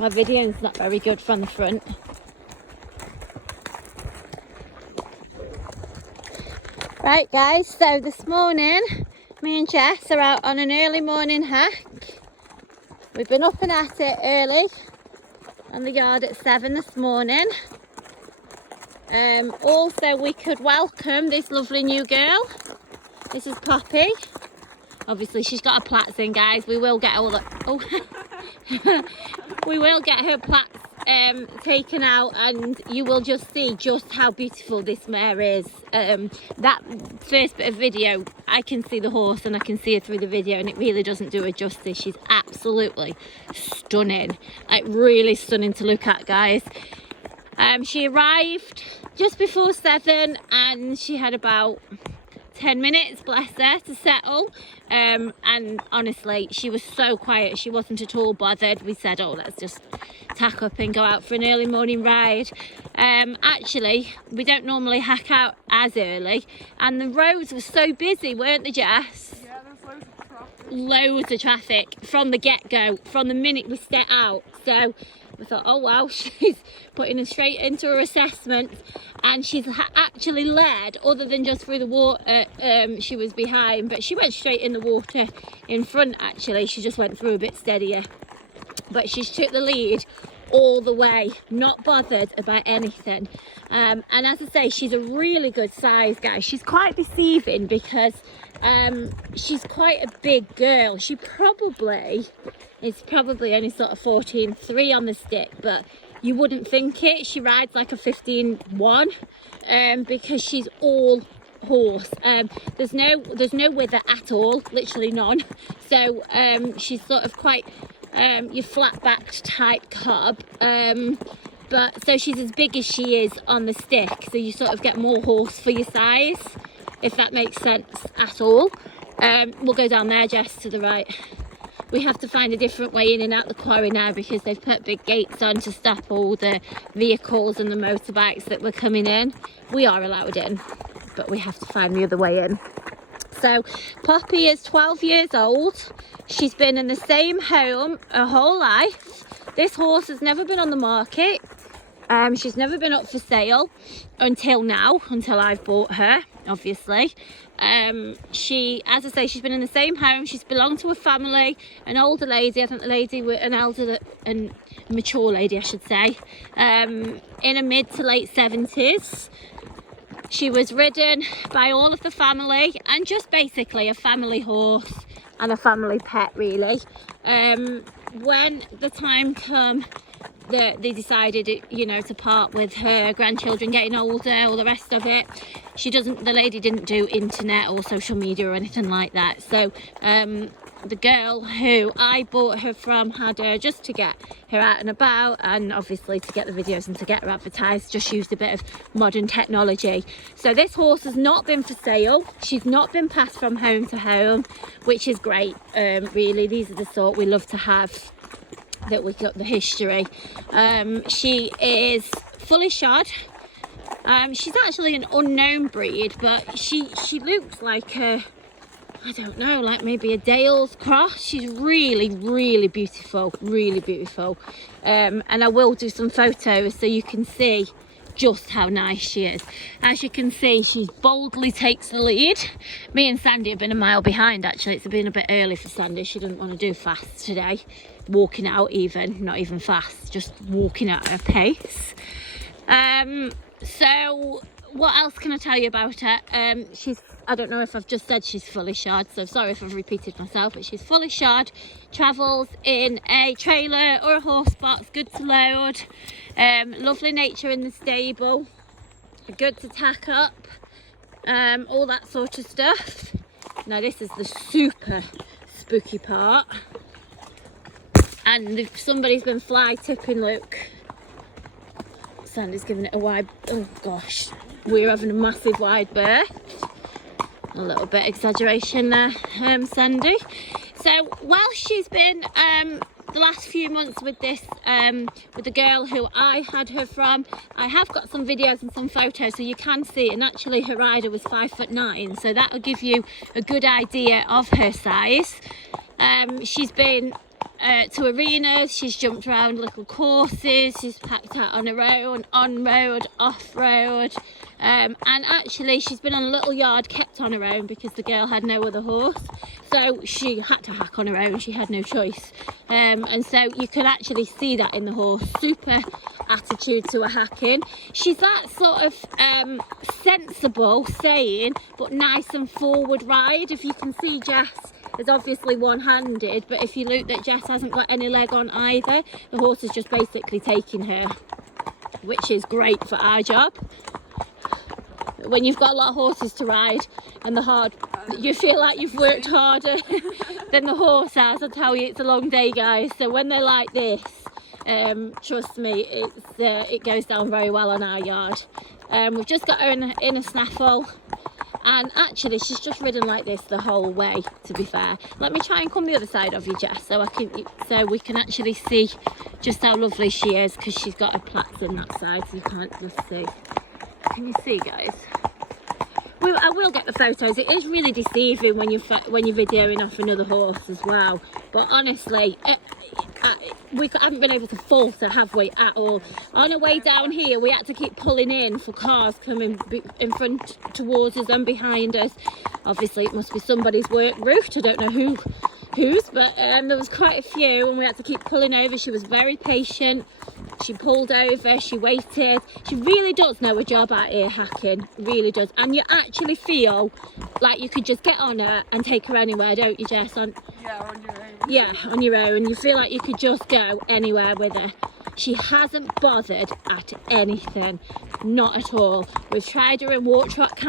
My video's not very good from the front. Right guys, so this morning me and Jess are out on an early morning hack. We've been up and at it early on the yard at 7 this morning. Also we could welcome this lovely new girl. This is Poppy. Obviously she's got her plaits in, guys. We will get all the we will get her plaits taken out, and you will just see just how beautiful this mare is. That first bit of video, I can see the horse and I can see her through the video, and it really doesn't do her justice. She's absolutely stunning, like really stunning to look at, guys. She arrived just before 7 and she had about 10 minutes, bless her, to settle. And honestly, she was so quiet. She wasn't at all bothered. We said, oh, let's just tack up and go out for an early morning ride. Actually, we don't normally hack out as early, and the roads were so busy, weren't they, Jess? Yeah, there's loads of traffic. Loads of traffic from the get-go, from the minute we set out. So we thought, oh wow, she's putting us straight into her assessment, and she's actually led, other than just through the water. She was behind, but she went straight in the water in front. Actually, she just went through a bit steadier, but she took the lead all the way, not bothered about anything. And as I say, she's a really good size, guys. She's quite deceiving because she's quite a big girl. She probably is only sort of 14.3 on the stick, but you wouldn't think it. She rides like a 15.1 because she's all horse. There's no wither at all, literally none. So she's sort of quite your flat backed type cob, but so she's as big as she is on the stick, so you sort of get more horse for your size, if that makes sense at all. We'll go down there, Jess, to the right. We have to find a different way in and out the quarry now because they've put big gates on to stop all the vehicles and the motorbikes that were coming in. We are allowed in, but we have to find the other way in. So Poppy is 12 years old. She's been in the same home her whole life. This horse has never been on the market. She's never been up for sale until now, until I've bought her, obviously. She, as I say, she's been in the same home. She's belonged to a family, an older lady. I think the lady was an elder and mature lady, I should say, in a mid to late 70s. She was ridden by all of the family, and just basically a family horse and a family pet, really. When the time came that they decided, you know, to part with her grandchildren getting older, all the rest of it, the lady didn't do internet or social media or anything like that. So the girl who I bought her from had her just to get her out and about, and obviously to get the videos and to get her advertised, just used a bit of modern technology. So this horse has not been for sale. She's not been passed from home to home, which is great. Really, these are the sort we love to have, that we got the history. She is fully shod. She's actually an unknown breed, but she looks like a, I don't know, like maybe a Dale's cross. She's really, really beautiful, really beautiful. And I will do some photos so you can see just how nice she is. As you can see, she boldly takes the lead. Me and Sandy have been a mile behind, actually. It's been a bit early for Sandy. She didn't want to do fast today. Walking out even, not even fast, just walking at her pace. So what else can I tell you about her? I don't know if I've just said she's fully shod, so sorry if I've repeated myself, but she's fully shod, travels in a trailer or a horse box, good to load, lovely nature in the stable, good to tack up, all that sort of stuff. Now this is the super spooky part, and if somebody's been fly tipping, look, Sandy's giving it a wide, oh gosh, we're having a massive wide berth. A little bit exaggeration there, Sandy. So while she's been the last few months with this, with the girl who I had her from, I have got some videos and some photos so you can see, and actually her rider was 5'9", so that will give you a good idea of her size. She's been to arenas, she's jumped around little courses, she's packed out on her own, on road, off road, and actually she's been on a little yard kept on her own because the girl had no other horse, so she had to hack on her own, she had no choice. And so you can actually see that in the horse, super attitude to her hacking. She's that sort of sensible, sane, but nice and forward ride. If you can see, Jess is obviously one-handed, but if you look that Jess hasn't got any leg on either, the horse is just basically taking her, which is great for our job. When you've got a lot of horses to ride and you feel like you've worked harder than the horse has. I tell you, it's a long day, guys. So when they're like this, trust me, it goes down very well on our yard. We've just got her in a snaffle, and actually she's just ridden like this the whole way, to be fair. Let me try and come the other side of you, Jess, so we can actually see just how lovely she is, because she's got her plaits in that side, so you can't just see. Can you see, guys? I will get the photos. It is really deceiving when you're videoing off another horse as well. But honestly, we haven't been able to falter, have we, at all? On our way down here, we had to keep pulling in for cars coming in front towards us and behind us. Obviously, it must be somebody's work route. I don't know whose, but there was quite a few, and we had to keep pulling over. She was very patient. She pulled over, she waited. She really does know her job out here hacking, really does. And you actually feel like you could just get on her and take her anywhere, don't you, Jess? Yeah, on your own. Yeah, on your own. You feel like you could just go anywhere with her. She hasn't bothered at anything, not at all. We've tried her in walk trot